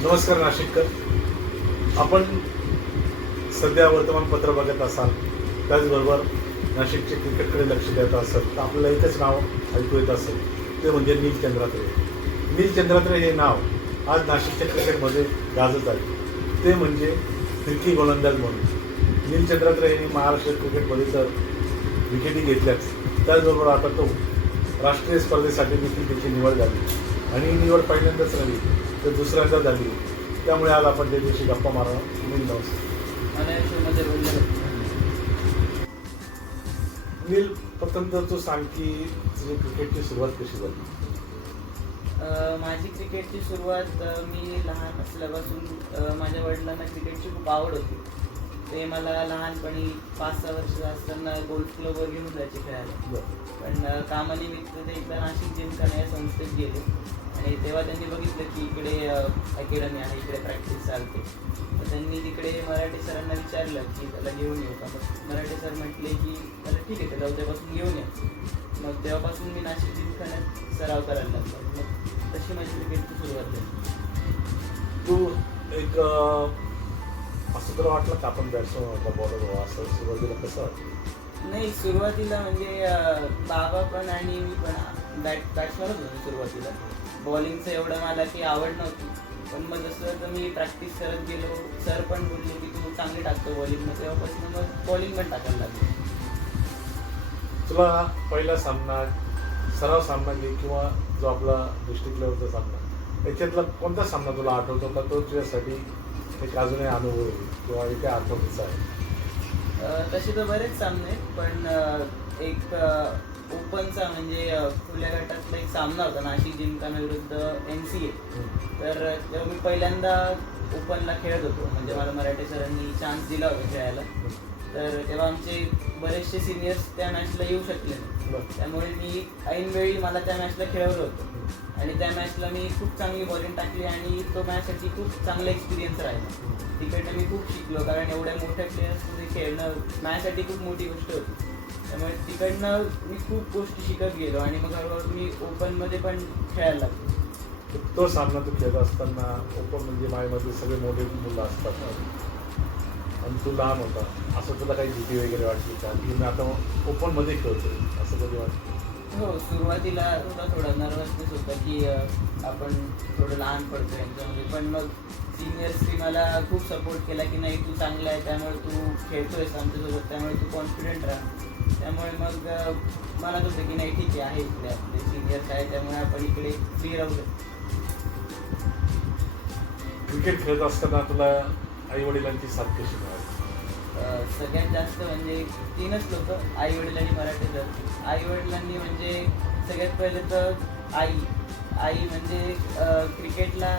नमस्कार नाशिककर. आपण सध्या वर्तमानपत्र बघत असाल, त्याचबरोबर नाशिकचे क्रिकेटकडे लक्ष देत असाल तर आपल्याला एकच नाव ऐकू येत असेल, ते म्हणजे नील चंद्रात्रे. नील चंद्रात्रे हे नाव आज नाशिकच्या क्रिकेटमध्ये गाजत आहे, ते म्हणजे फिरकी गोलंदाज म्हणून. नील चंद्रात्रे यांनी महाराष्ट्र क्रिकेटमध्ये तर विकेटी घेतल्याच, त्याचबरोबर आता तो राष्ट्रीय स्पर्धेसाठी देखील त्याची निवड झाली आणि ही निवड पहिल्यांदाच नव्हे तर दुसऱ्यांदा झाली. त्यामुळे आज आपण त्याच्याशी गप्पा मारणार. नील नील, प्रथम तर तू सांग की तुझी क्रिकेटची सुरुवात कशी झाली? माझी क्रिकेटची सुरुवात मी लहान असल्यापासून माझ्या वडिलांना क्रिकेटची खूप आवड होती. ते मला लहानपणी 5-6 वर्ष असताना गोल्फ क्लबवर घेऊन जायचे खेळायला. पण कामानिमित्त ते एकदा नाशिक जिमखाना या संस्थेत गेले आणि तेव्हा त्यांनी बघितलं की इकडे अकॅडमी आहे, इकडे प्रॅक्टिस चालते. तर त्यांनी तिकडे मराठी सरांना विचारलं की त्याला घेऊन येऊ का. मग मराठी सर म्हटले की त्याला ठीक आहे, त्याला उद्यापासून घेऊन ये. मग तेव्हापासून मी नाशिक जिमखान्यात सराव करायला लागलो. मग तशी माझी क्रिकेटची सुरुवात झाली. तू एक असं तुला वाटलं का आपण बॅट्समन होता, बॉलर व्हावं, असं सुरुवातीला कसं वाटलं? नाही, सुरुवातीला म्हणजे बाबा पण आणि मी पण बॅट्समनच होतो सुरुवातीला. बॉलिंगचं एवढं मला की आवड नव्हती. पण मग जसं तर मी प्रॅक्टिस करत गेलो, सर पण बोलले की तू चांगली टाकतो बॉलिंग. मग तेव्हापासून मग बॉलिंग पण टाकायला लागलो. तुला पहिला सामना, सराव सामना घे किंवा जो आपला डिस्ट्रिक्ट लेवलचा सामना, याच्यातला कोणता सामना तुला आठवतो का? तो तुझ्यासाठी एक अजूनही अनुभव आहे किंवा एक आठवणीचा आहे? तसे तर बरेच सामने, पण एक ओपनचा म्हणजे खुल्या गटातला एक सामना होता नाशिक जिमखाना विरुद्ध NCA. तर जेव्हा मी पहिल्यांदा ओपनला खेळत होतो, म्हणजे मला मराठी सरांनी चान्स दिला होता खेळायला. तर तेव्हा आमचे बरेचसे सिनियर्स त्या मॅचला येऊ शकले नाही. त्यामुळे मी ऐनवेळी मला त्या मॅचला खेळवलं होतं आणि त्या मॅचला मी खूप चांगली बॉलिंग टाकली आणि तो मॅचसाठी खूप चांगला एक्सपिरियन्स राहिला. तिकडनं मी खूप शिकलो, कारण एवढ्या मोठ्या प्लेयर्समध्ये खेळणं माझ्यासाठी खूप मोठी गोष्ट होती. त्यामुळे तिकडनं मी खूप गोष्टी शिकत गेलो आणि मग हळूहळू मी ओपनमध्ये पण खेळायला लागलो. तो सामना तू खेळत असताना ओपन म्हणजे मायमध्ये सगळे मोठे मुलं असतात आणि तू लहान होता, असं तुला काही भीती वगैरे वाटली का की मी आता ओपनमध्ये खेळतो, असं कधी वाटतं? हो, सुरुवातीला थोडा नर्वसनेस होता की आपण थोडं लहान पडतो यांच्यामध्ये. पण मग सिनियर्सनी मला खूप सपोर्ट केला की नाही, तू चांगला आहे, त्यामुळे तू खेळतोयस आमच्यासोबत, त्यामुळे तू कॉन्फिडंट राहा. त्यामुळे मग मला होतं की नाही ठीक आहे इकडे आपले सिनियर्स आहे, त्यामुळे आपण इकडे फ्री राहू शकतो. क्रिकेट खेळत असताना तुला आई वडिलांची साथ कशी मिळाली? सगळ्यात जास्त म्हणजे 3च लोक, आई वडील आणि मराठी सर. आई वडिलांनी म्हणजे सगळ्यात पहिले तर आई म्हणजे क्रिकेटला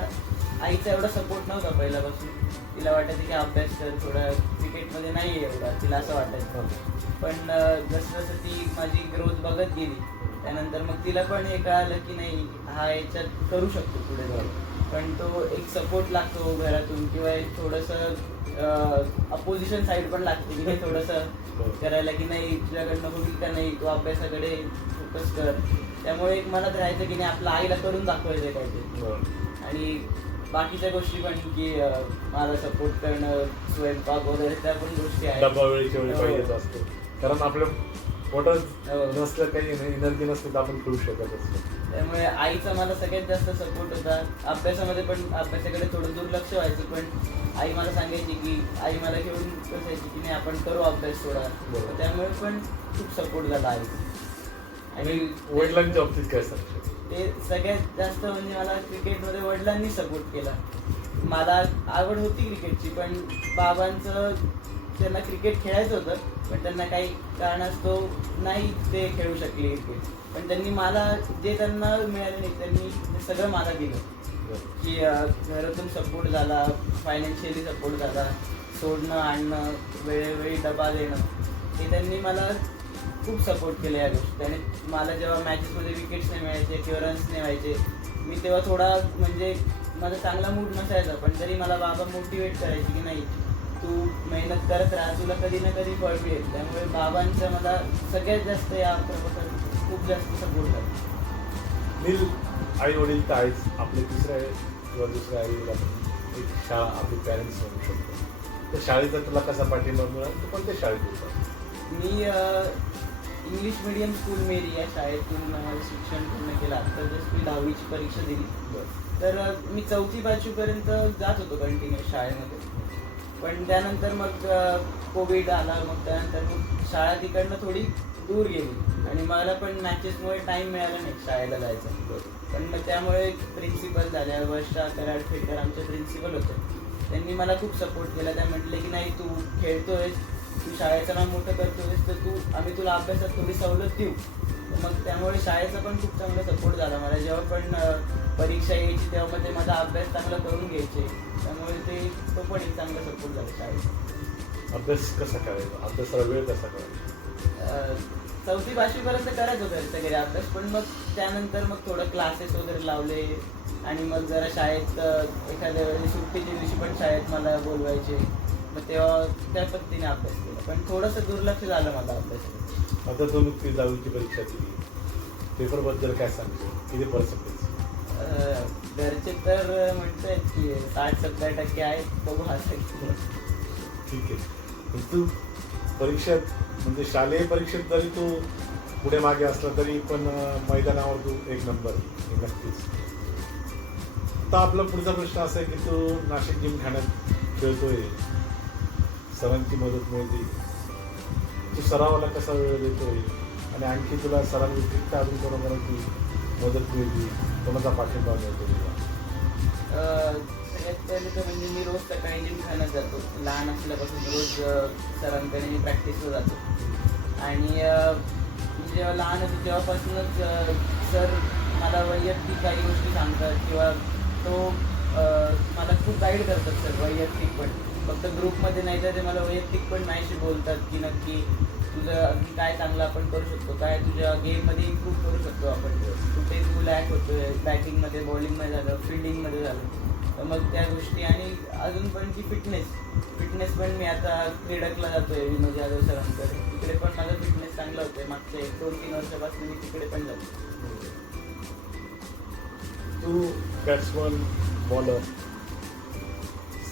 आईचा एवढा सपोर्ट नव्हता पहिल्यापासून. तिला वाटायचं की अभ्यास कर, थोडा क्रिकेटमध्ये नाही आहे एवढा, तिला असं वाटायचं. पण जसं जसं ती माझी ग्रोथ बघत गेली, त्यानंतर मग तिला पण हे कळालं की नाही, हा याच्यात करू शकतो पुढे जाऊन. पण तो एक सपोर्ट लागतो घरातून किंवा एक थोडंसं अपोजिशन साईड पण लागते की नाही थोडंसं करायला की नाही, तुझ्याकडनं होईल का नाही, तू अभ्यासाकडे फोकस कर. त्यामुळे एक मनात राहायचं की नाही, आपल्या आईला करून दाखवायचं काहीतरी. आणि बाकीच्या गोष्टी पण की मला सपोर्ट करणं, स्वयंपाक वगैरे त्या पण गोष्टी आहेत. डबा वेळेच्या वेळी पाहिजेच असतो, कारण आपल्या पोटात नसलं काही एनर्जी नसतं तर आपण खेळू शकत असतो. त्यामुळे आईचा मला सगळ्यात जास्त सपोर्ट होता. अभ्यासामध्ये पण अभ्यासाकडे थोडं दुर्लक्ष व्हायचं, पण आई मला सांगायची की आई मला घेऊन बसायची की नाही आपण करू अभ्यास थोडा. त्यामुळे पण खूप सपोर्ट झाला आईचा. आणि वडिलांच्या बाबतीत काय सांगतो? ते सगळ्यात जास्त म्हणजे मला क्रिकेटमध्ये वडिलांनी सपोर्ट केला. मला आवड होती क्रिकेटची, पण बाबांचं त्यांना क्रिकेट खेळायचं होतं, पण त्यांना काही कारणास्तव नाही ते खेळू शकले क्रिकेट. पण त्यांनी मला जे त्यांना मिळालं नाही त्यांनी ते सगळं मला दिलं की घरातून सपोर्ट झाला, फायनान्शियली सपोर्ट झाला, सोडणं आणणं, वेळोवेळी डबा देणं, हे त्यांनी मला खूप सपोर्ट केलं या गोष्टी. आणि मला जेव्हा मॅचेसमध्ये विकेट्स नाही मिळायचे किंवा रन्स नाही व्हायचे, मी तेव्हा थोडा म्हणजे माझा चांगला मूड नसायचा, पण तरी मला बाबा मोटिवेट करायचे की नाही तू मेहनत करत राहा, तुला कधी ना कधी फळ मिळेल. त्यामुळे बाबांचा मला सगळ्यात जास्त या प्रकारे खूप जास्त सपोर्ट आहे. नील, आई वडील तर आहेच, आपले तिसरे किंवा दुसरे आई वडील एक शाळा आपली पॅरेंट्स म्हणू शकतो. तर शाळेचा तुला कसा पाठिंबा मिळाला, तू कोणत्या शाळेत होता? मी इंग्लिश मीडियम स्कूल मेरी या शाळेतून शिक्षण पूर्ण केलं. आता जस्ट मी 10वीची परीक्षा दिली. तर मी 4वी-5वीपर्यंत जात होतो कंटिन्युअस शाळेमध्ये. पण त्यानंतर मग कोविड आला. मग त्यानंतर मग शाळा तिकडनं थोडी दूर गेली आणि मला पण मॅचेसमुळे टाईम मिळाला नाही शाळेला जायचा. पण मग त्यामुळे प्रिन्सिपल झाल्या, वर्षा कराडफेकर आमचे प्रिन्सिपल होते, त्यांनी मला खूप सपोर्ट केला. त्या म्हटले की नाही, तू खेळतोयस, तू शाळेचं नाव मोठं करतोयस, तर आम्ही तुला अभ्यासात थोडी सवलत देऊ. मग त्यामुळे शाळेचा पण खूप चांगला सपोर्ट झाला मला. जेव्हा पण परीक्षा यायची तेव्हा मध्ये माझा अभ्यास चांगला करून घ्यायचे. त्यामुळे तो पण एक चांगला सपोर्ट झाला शाळेचा. अभ्यास कसा करायचा, अभ्यासाला वेळ कसा करायचा? 4वी-5वीपर्यंत करायचो घरच्या घरी अभ्यास. पण मग त्यानंतर मग थोडं क्लासेस वगैरे लावले आणि मग जरा शाळेत एखाद्या वेळेस सुट्टीच्या दिवशी पण शाळेत मला बोलवायचे. मग तेव्हा त्या पद्धतीने अभ्यास केला. पण थोडंसं दुर्लक्ष झालं माझा अभ्यासात. आता तू नुकती 10वीची परीक्षा दिली, पेपरबद्दल काय सांगतो, किती पर्सेंटेज? घरचे तर म्हणतायत की 60-70% आहेत, बघू असं. ठीक आहे. पण तू परीक्षेत म्हणजे शालेय परीक्षेत जरी तू पुढे मागे असला तरी पण मैदानावर तू एक नंबर हे नक्कीच. आता आपला पुढचा प्रश्न असा आहे की तू नाशिक जिमखान्यात खेळतोय, सरांची मदत मिळते, तू सरावाला कसा वेळ देतोय आणि आणखी तुला सरांव्यतिरिक्त अजून कोणाकोणाची मदत मिळते, कोणाचा पाठिंबा मिळतो तुला? सगळ्यात पहिले तर म्हणजे मी रोज सकाळी जिमखान्यात जातो. लहान असल्यापासून रोज सरांकडे मी प्रॅक्टिसला जातो. आणि मी जेव्हा लहान होतो तेव्हापासूनच सर मला वैयक्तिक काही गोष्टी सांगतात किंवा मला खूप गाईड करतात सर वैयक्तिक पण. फक्त ग्रुपमध्ये नाही तर ते मला वैयक्तिक पण माझ्याशी बोलतात की नक्की तुझं अगदी काय चांगलं आपण करू शकतो, काय तुझ्या गेममध्ये इम्प्रूव्ह करू शकतो आपण, कुठे तू लॅक होतोय बॅटिंगमध्ये, बॉलिंगमध्ये झालं, फिल्डिंगमध्ये झालं. तर मग त्या गोष्टी आणि अजून पण की फिटनेस पण मी आता क्रीडकला जातोय विनोद जाधव सरांकडे. तिकडे पण माझा फिटनेस चांगला होतोय. मागचे 2-3 वर्षापासून मी तिकडे पण जातो. तू बॅट्समन, बॉलर,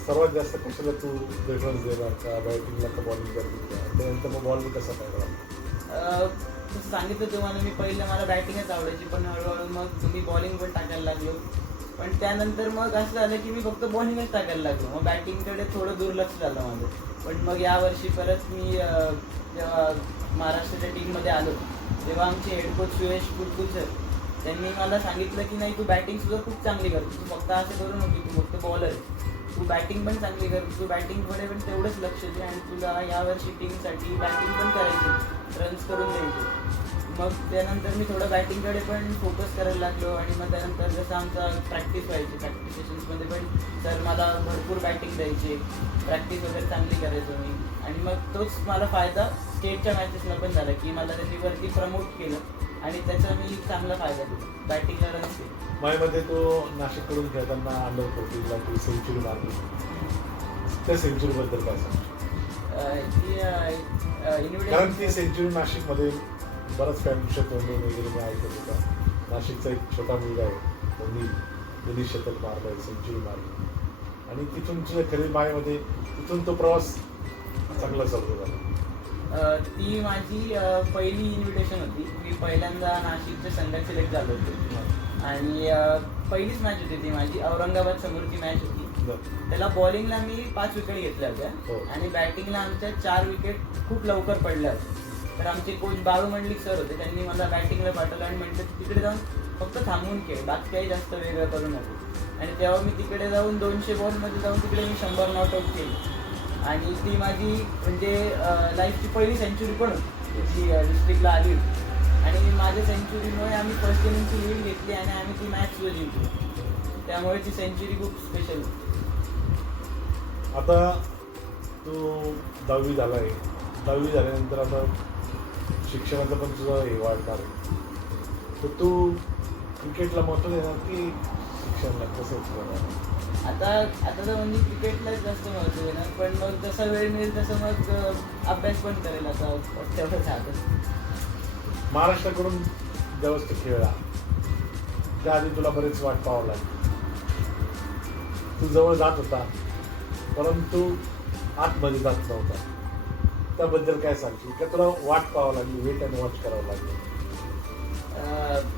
सर्वात जास्त कशाला तू प्रेफरन्स देणार, का बॅटिंगला का बॉलिंग करतील? त्यानंतर मग बॉल कसा पाहिजे? तसं सांगितलं तुम्हाला मी, पहिलं मला बॅटिंगच आवडायची, पण हळूहळू मग मी बॉलिंग पण टाकायला लागलो. पण त्यानंतर मग असं झालं की मी फक्त बॉलिंगच टाकायला लागलो. मग बॅटिंगकडे थोडं दुर्लक्ष झालं माझं. पण मग यावर्षी परत मी जेव्हा महाराष्ट्राच्या टीममध्ये आलो तेव्हा आमचे हेड कोच सुयश कुलकुल सर त्यांनी मला सांगितलं की नाही, तू बॅटिंगसुद्धा खूप चांगली करतो, तू फक्त असं करू नको तू फक्त बॉलर आहे, तू बॅटिंग पण चांगली कर, तू बॅटिंगकडे पण तेवढंच लक्ष दे आणि तुला यावर्षी टीमसाठी बॅटिंग पण करायची, रन्स करून द्यायचे. मग त्यानंतर मी थोडं बॅटिंगकडे पण फोकस करायला लागलो. आणि मग त्यानंतर जसं आमचा प्रॅक्टिस व्हायची, प्रॅक्टिस सेशन्समध्ये पण सर मला भरपूर बॅटिंग द्यायचे, प्रॅक्टिस वगैरे चांगली करायचो मी. आणि मग तोच मला फायदा स्टेटच्या मॅचेसला पण झाला की मला त्यांनी वरती प्रमोट केलं आणि त्याचा मी चांगला फायदा दिला, बॅटिंगला रन्स केले. माझ्यामध्ये तो नाशिककडून खेळताना अंडर 14ला तू सेंचुरी मारली, त्या सेंचुरीबद्दल काय सांग? कारण ती सेंचुरी नाशिकमध्ये बराच काय क्षेत्र वगैरे मी ऐकत होता. नाशिकचा एक छोटा मुलगा आहे, त्यांनी शतक मारलं, सेंचुरी मारली आणि तिथून खरी मायमध्ये तिथून तो प्रवास चांगला चालू झाला. ती माझी पहिली इन्व्हिटेशन होती. मी पहिल्यांदा नाशिकच्या संघात सिलेक्ट झालो होतो आणि पहिलीच मॅच होती ती माझी, औरंगाबाद समोरची मॅच होती. त्याला बॉलिंगला मी 5 विकेट घेतल्या होत्या आणि बॅटिंगला आमच्या 4 विकेट खूप लवकर पडल्या होत्या. तर आमचे कोच बाळू मंडलिक सर होते, त्यांनी मला बॅटिंगला पाठवलं आणि म्हटलं तिकडे जाऊन फक्त थांबून खेळ, बाकी काही जास्त वेगळं करू नको. आणि तेव्हा मी तिकडे जाऊन 200 बॉलमध्ये जाऊन तिकडे मी 100 नॉट आऊट केली आणि ती माझी म्हणजे लाईफची पहिली सेंचुरी पण होती जी डिस्ट्रिक्टला आली होती. आणि माझ्या सेंचुरीमुळे आम्ही फर्स्ट इनिंगची लीड घेतली आणि आम्ही ती मॅच सुद्धा जिंकली. त्यामुळे ती सेंचुरी खूप स्पेशल होती. आता तू 10वी झाला आहे, 10वी झाल्यानंतर आता शिक्षणाचं पण तुझं हे वाढणार आहे, तर तू क्रिकेटला महत्त्व देणार की शिक्षणाला, कसं करणार? आता तर म्हणजे क्रिकेटलाच जास्त महत्त्व देणार, पण मग जसा वेळ मिळेल तसं मग अभ्यास पण करेल. आता तेवढंच हातच. महाराष्ट्राकडून ज्यावेळेस तू खेळला त्याआधी तुला बरेच वाट पाहावं लागेल. तू जवळ जात होता परंतु आतमध्ये जात नव्हता. त्याबद्दल काय सांगशील का तुला वाट पाहावं लागली, वेट अँड वॉच करावं लागलं?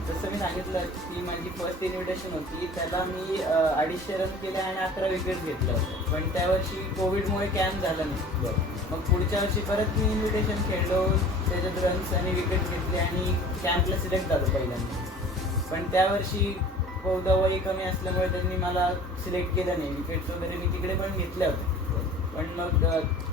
जसं मी सांगितलं की माझी फर्स्ट इन्व्हिटेशन होती, त्याला मी 250 रन केले आणि 11 विकेट घेतलं होतं. पण त्या वर्षी कोविडमुळे कॅम्प झाला नाही. बरं. मग पुढच्या वर्षी परत मी इन्व्हिटेशन खेळलो, त्याच्यात रन्स आणि विकेट घेतले आणि कॅम्पला सिलेक्ट झालो पहिल्यांदा. पण त्या वर्षी बहुधा वय कमी असल्यामुळे त्यांनी मला सिलेक्ट केलं नाही. विकेट्स वगैरे मी तिकडे पण घेतल्या होत्या. पण मग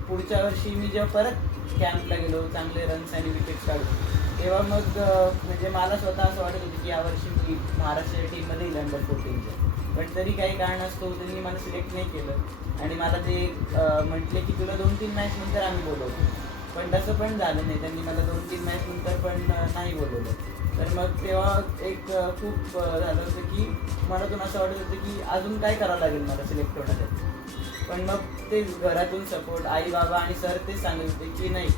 पुढच्या वर्षी मी जेव्हा परत कॅम्पला गेलो, चांगले रन्स आणि विकेट्स काढले, तेव्हा मग म्हणजे मला स्वतः असं वाटत होतं की यावर्षी मी महाराष्ट्र टीममध्ये येईल अंडर 14च्या. पण तरी काही कारणास्तव त्यांनी मला सिलेक्ट नाही केलं आणि मला ते म्हटले की तुला 2-3 मॅच नंतर आम्ही बोलवतो. पण तसं पण झालं नाही. त्यांनी मला 2-3 मॅच नंतर पण नाही बोलवलं. तर मग तेव्हा एक खूप झालं होतं की मनातून असं वाटत होतं की अजून काय करावं लागेल मला सिलेक्ट होण्यासाठी. पण मग ते घरातून सपोर्ट, आई बाबा आणि सर तेच सांगत होते की नाही,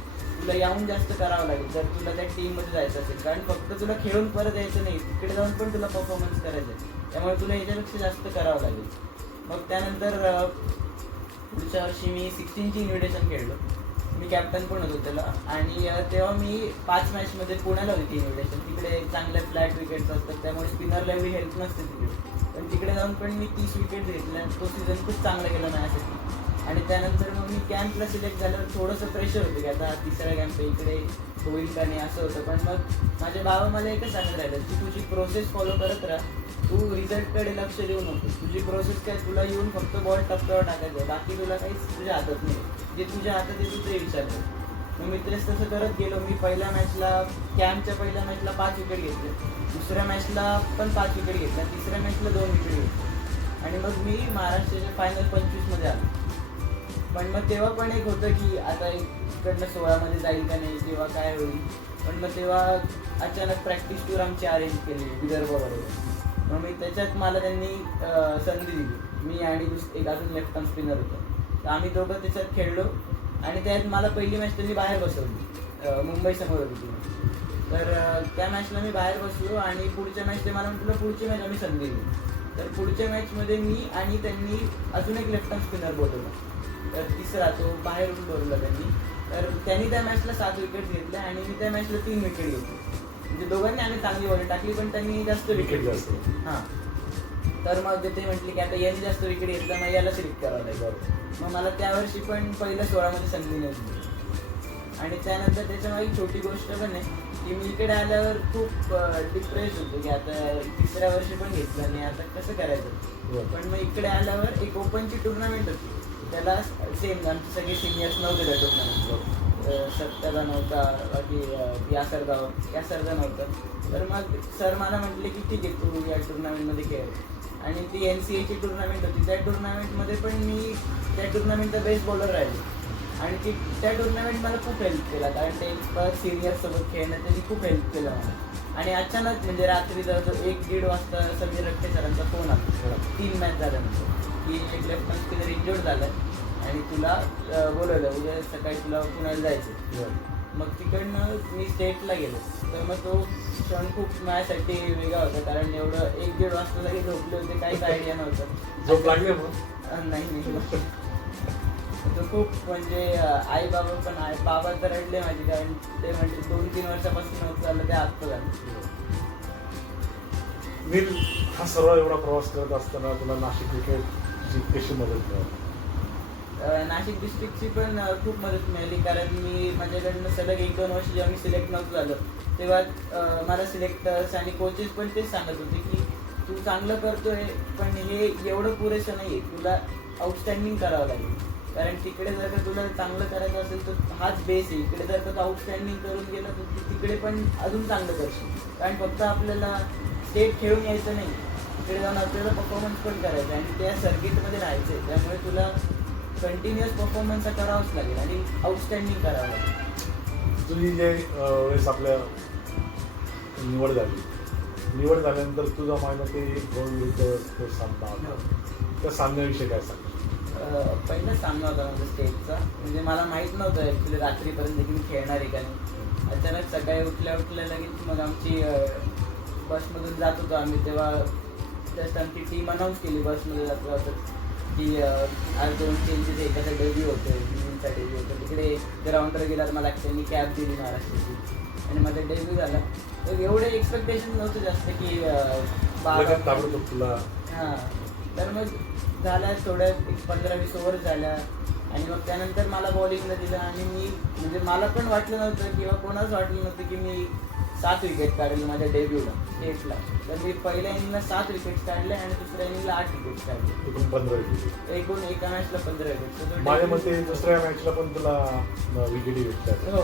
तुला याहून जास्त करावं लागेल जर तुला त्या टीममध्ये जायचं असेल. कारण फक्त तुला खेळून परत यायचं नाही, तिकडे जाऊन पण तुला परफॉर्मन्स करायचं आहे. त्यामुळे तुला ह्याच्यापेक्षा जास्त करावं लागेल. मग त्यानंतर पुढच्या वर्षी मी 16ची इन्व्हिटेशन खेळलो. मी कॅप्टन पण होतो त्याला. आणि तेव्हा मी 5 मॅचमध्ये पुण्याला होती इन्व्हिटेशन. तिकडे चांगल्या फ्लॅट विकेट्स असतात, त्यामुळे स्पिनरला एवढी हेल्प नसते तिकडे. पण तिकडे जाऊन पण मी 30 विकेट घेतल्या. तो सीझन खूप चांगला गेला माझ्यासाठी. आणि त्यानंतर मग मी कॅम्पला सिलेक्ट झाल्यावर थोडंसं प्रेशर होतं की आता तिसरा कॅम्प इकडे होईल का नाही असं होतं. पण मग माझे बाबा मला एकच सांगत राहिलं की तुझी प्रोसेस फॉलो करत राहा, तू रिझल्टकडे लक्ष देऊ नको. तुझी प्रोसेस काय, तुला येऊन फक्त बॉल टप्प्यावर टाकायचं, बाकी तुला काहीच तुझ्या हातात नाही. जे तुझ्या हातात आहे तू ते विचार कर. मग मी तेच तसं करत गेलो. मी पहिल्या मॅचला, कॅम्पच्या पहिल्या मॅचला 5 विकेट घेतले, दुसऱ्या मॅचला पण 5 विकेट घेतल्या, तिसऱ्या मॅचला 2 विकेट घेतले आणि मग मी महाराष्ट्राच्या फायनल 25मध्ये आलो. पण मग तेव्हा पण एक होतं की आता इकडनं 16मध्ये जाईल का नाही किंवा काय होईल. पण मग तेव्हा अचानक प्रॅक्टिस टूर आमची अरेंज केली विदर्भबरोबर. मग मी त्याच्यात मला त्यांनी संधी दिली. मी आणि एक अजून लेफ्ट आर्म स्पिनर होतं, तर आम्ही दोघं त्याच्यात खेळलो. आणि त्यात मला पहिली मॅच त्यांनी बाहेर बसवली, मुंबईसमोर होती ती. तर त्या मॅचला मी बाहेर बसलो आणि पुढच्या मॅच ते मला म्हटलं पुढची मॅच आम्ही संधी दिली. तर पुढच्या मॅचमध्ये मी आणि त्यांनी अजून एक लेफ्ट आर्म स्पिनर बोलवला, तर तिसरा तो बाहेरून बोलवला त्यांनी. तर त्यांनी त्या मॅचला 7 विकेट घेतल्या आणि मी त्या मॅचला 3 विकेट घेतली. म्हणजे दोघांनी आम्ही चांगली बॉल टाकली, पण त्यांनी जास्त विकेट घेतली. हां. तर मग ते म्हटले की आता यांनी जास्त विकेट घेतला, मग याला सिलेक्ट करावं लागेल. मग मला त्या वर्षी पण पहिल्या 16मध्ये संधी नाही दिली. आणि त्यानंतर त्याच्यामध्ये एक छोटी गोष्ट पण आहे की मी इकडे आल्यावर खूप डिप्रेस होतो की आता तिसऱ्या वर्षी पण घेतलं नाही, आता कसं करायचं. पण मग इकडे आल्यावर एक ओपनची टुर्नामेंट होती, त्याला सेम आमचे सगळे सिनियर्स नव्हते त्या टुर्नामेंटवर. सत्याला नव्हता, बाकी यासरदा नव्हतं. तर मग सर मला म्हटले की ठीक आहे तू या टुर्नामेंटमध्ये खेळ. आणि ती NCAची टुर्नामेंट होती. त्या टुर्नामेंटमध्ये पण मी त्या टुर्नामेंटचा बेस्ट बॉलर राहिलो. आणि त्या टुर्नामेंट मला खूप हेल्प केला, कारण ते सिनियरसोबत खेळणं त्यांनी खूप हेल्प केलं मला. आणि अचानक म्हणजे रात्री जवळजवळ 1-1.5 वाजता समीर रट्टे सरांचा फोन आला 3 मॅच झाल्यानंतर की एक लेफ्ट आर्म स्पिनर इंजोर्ड झाला आणि तुला बोलवलं, उद्या सकाळी तुला पुण्याला जायचं. मग तिकडनं मी स्टेटला गेलो. तर मग तो क्षण खूप माझ्यासाठी वेगळा होता, कारण एवढं 1-1.5 वाजता लगेच झोपले होते, काहीच आयडिया नव्हतं. झोप लागली मग? नाही. तो खूप म्हणजे आई बाबा पण आहे, बाबा तर रडले माझे, कारण ते म्हणजे 2-3 वर्षापासून होत चाललं ते आत्ता झालं. मी हा सर्व एवढा प्रवास करत असताना तुला नाशिक क्रिकेटची कशी मदत मिळाली? नाशिक डिस्ट्रिक्टची पण खूप मदत मिळाली, कारण मी माझ्याकडनं सलग 1-2 वर्ष जेव्हा मी सिलेक्ट नव्हतं झालं तेव्हा मला सिलेक्टर्स आणि कोचेस पण तेच सांगत होते की तू चांगलं करतोय, पण हे एवढं पुरेसं नाही आहे, तुला आउटस्टँडिंग करावं लागेल. कारण तिकडे जर का तुला चांगलं करायचं असेल तर हाच बेस आहे. इकडे जर का तू आउटस्टँडिंग करून गेलं तर तिकडे पण अजून चांगलं करशील. कारण फक्त आपल्याला स्टेट खेळून यायचं नाही, तिकडे जाऊन आपल्याला परफॉर्मन्स पण करायचं आणि त्या सर्किटमध्ये राहायचं आहे. त्यामुळे तुला कंटिन्युअस परफॉर्मन्स करावाच लागेल आणि आउटस्टँडिंग करावं लागेल. तुझी जे वेळेस आपल्या निवड झाल्यानंतर तुझा माहिती ते गोल विरुद्ध सामना होता, त्या सामन्याविषयी काय सांग? पहिलाच सामना होता माझा स्टेटचा. म्हणजे मला माहीत नव्हतं ॲक्च्युली रात्रीपर्यंत की मी खेळणार आहे का नाही. अचानक सकाळी उठल्या लगेच मग आमची बसमधून जात होतो आम्ही, तेव्हा जस्ट आमची टीम अनाऊन्स केली बसमध्ये जातो. की आज 2 चेंजेस एकाचा डेब्यू होतो, टीमचा डेब्यू होतो. तिकडे ग्राउंडवर गेल्यावर मला त्यांनी कॅप दिली महाराष्ट्राची आणि माझा डेब्यू झाला. तर एवढे एक्सपेक्टेशन नव्हतं जास्त की लगेच ताबडतोब तुला हां. तर मग झाल्या थोड्या एक 15-20 ओव्हर झाल्या आणि मग त्यानंतर मला बॉलिंगला दिलं आणि मी म्हणजे मला पण वाटलं नव्हतं किंवा कोणाच वाटलं नव्हतं की मी 7 विकेट काढेल माझ्या डेब्यूला टेस्टला. तर मी पहिल्या इनिंगला 7 विकेट्स काढले आणि दुसऱ्या इनिंगला 8 विकेट्स काढले. एकूण 15 विकेट. एकूण एका मॅचला 15 विकेट्स. माझ्या मते दुसऱ्या मॅचला पण तुला विकेटी भेटतात. हो.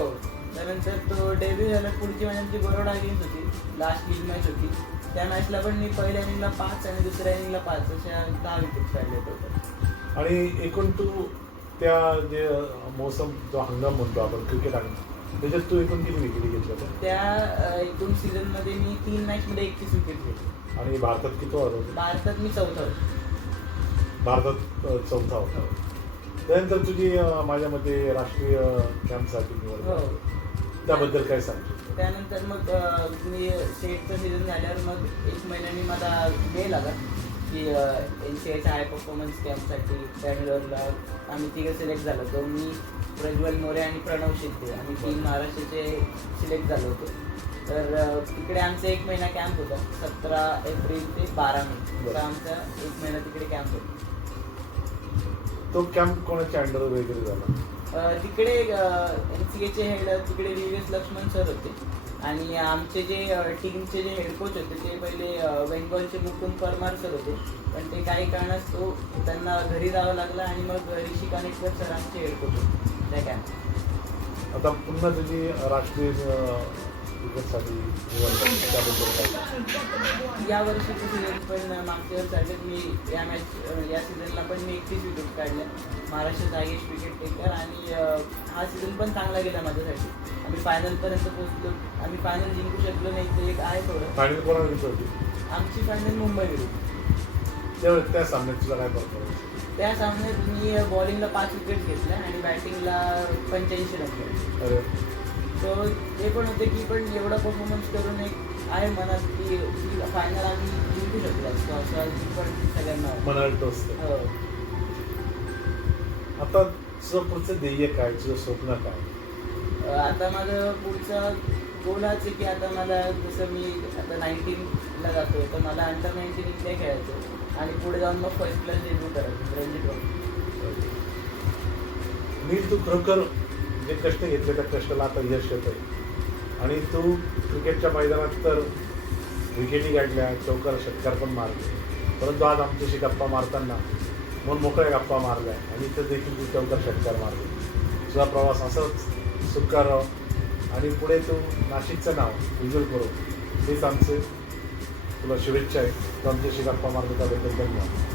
त्यानंतर तो डेब्यू झाला. पुढची म्हणजे आमची बरोडा अगेन्स्ट होती, लास्ट लीग मॅच होती. त्या मॅचला पण मी पहिल्या इनिंगला 5 आणि दुसऱ्या इनिंगला 5 अशा 10 विकेट्स काढले टोटल. आणि एकूण तू त्या जे मोसम जो हंगाम म्हणतो आपण क्रिकेट हंगाम, त्याच्यात तू एकूण किती विकेटी घेतल्या होत्या? त्या एकूण सीझनमध्ये मी 3 मॅचमध्ये 31 विकेट घेतली. आणि भारतात किती होता? भारतात मी 4था होतो. भारतात 4था होता. त्यानंतर तुझी माझ्या मते राष्ट्रीय कॅम्पसाठी निवड हो. झाली. त्याबद्दल काय सांगतो? त्यानंतर मग मी स्टेटचं सीझन झाल्यावर मग 1 महिन्याने मला मेल आला की NCAच्या हाय परफॉर्मन्स कॅम्पसाठी बँगलोरला आम्ही तिघं सिलेक्ट झालो होतो. मी, प्रज्वल मोरे आणि प्रणव शिंदे आम्ही 3 महाराष्ट्राचे सिलेक्ट झालो होतो. तर तिकडे आमचा 1 महिना कॅम्प होता, 17 एप्रिल ते 12 मे असा आमचा 1 महिना तिकडे कॅम्प होता. तो कॅम्प कोणाच्या अंडर वगैरे झाला? तिकडे NCAचे हेड तिकडे VVS लक्ष्मण सर होते आणि आमचे जे टीमचे जे हेड कोच होते ते पहिले बेंगॉलचे मुकुंद परमार सर होते. पण ते काही कारणास्तव त्यांना घरी जावं लागलं आणि मग ऋषी कानेटकर सर आमचे हेड कोच होते त्या कॅम्प. आता पुन्हा तुझी राष्ट्रीय क्रिकेटसाठी निवड झाली, त्याबद्दल काय? या वर्षीचं सीझन पण मागच्या वर्षी मी या सीझनला पण मी 31 विकेट काढल्या, महाराष्ट्राचा हायेस्ट विकेट टेकर. आणि हा सीझन पण चांगला गेला माझ्यासाठी. आम्ही फायनलपर्यंत पोहोचलो. आम्ही फायनल जिंकू शकलो नाही ते एक आहे थोडं. फायनल कोणा विरुद्ध होती? आमची फायनल मुंबई विरुद्ध. त्या सामन्यात तुला काय परफॉर्मन्स? त्या सामन्यात मी बॉलिंगला 5 विकेट घेतल्या आणि बॅटिंगला 85 रन केले. अरे तो ते पण होते की पण एवढा परफॉर्मन्स करून एक आहे मनात की फायनल आम्ही जिंकू शकलो असतो असं पण सगळ्यांना मनाला टोचतं. हो. आता तुझं पुढचं ध्येय काय, तुझं स्वप्न काय? आता माझं पुढचा गोल हाच आहे की आता मला जसं मी आता 19ला जातोय तर मला अंडर 19 इथे खेळायचं आणि पुढे जाऊन मग फर्स्ट क्लास डेब्यू करायचं रणजी ट्रॉफी. नील, तू खरोखर जे कष्ट घेतले त्या कष्टाला आता यश येत आहे. आणि तू क्रिकेटच्या मैदानात तर विकेटी काढल्या, चौकार षटकार पण मारले, परंतु आज आमच्याशी गप्पा मारताना मन मोकळ्या गप्पा मारल्या आणि इथं देखील तू चौकार षटकार मारले. तुझा प्रवास असंच सुखकर राहो आणि पुढे तू नाशिकचं नाव उज्ज्वल करो, हेच आमचे तुला शुभेच्छा आहे. तू आमच्याशी गप्पा मारले त्याबद्दल धन्यवाद.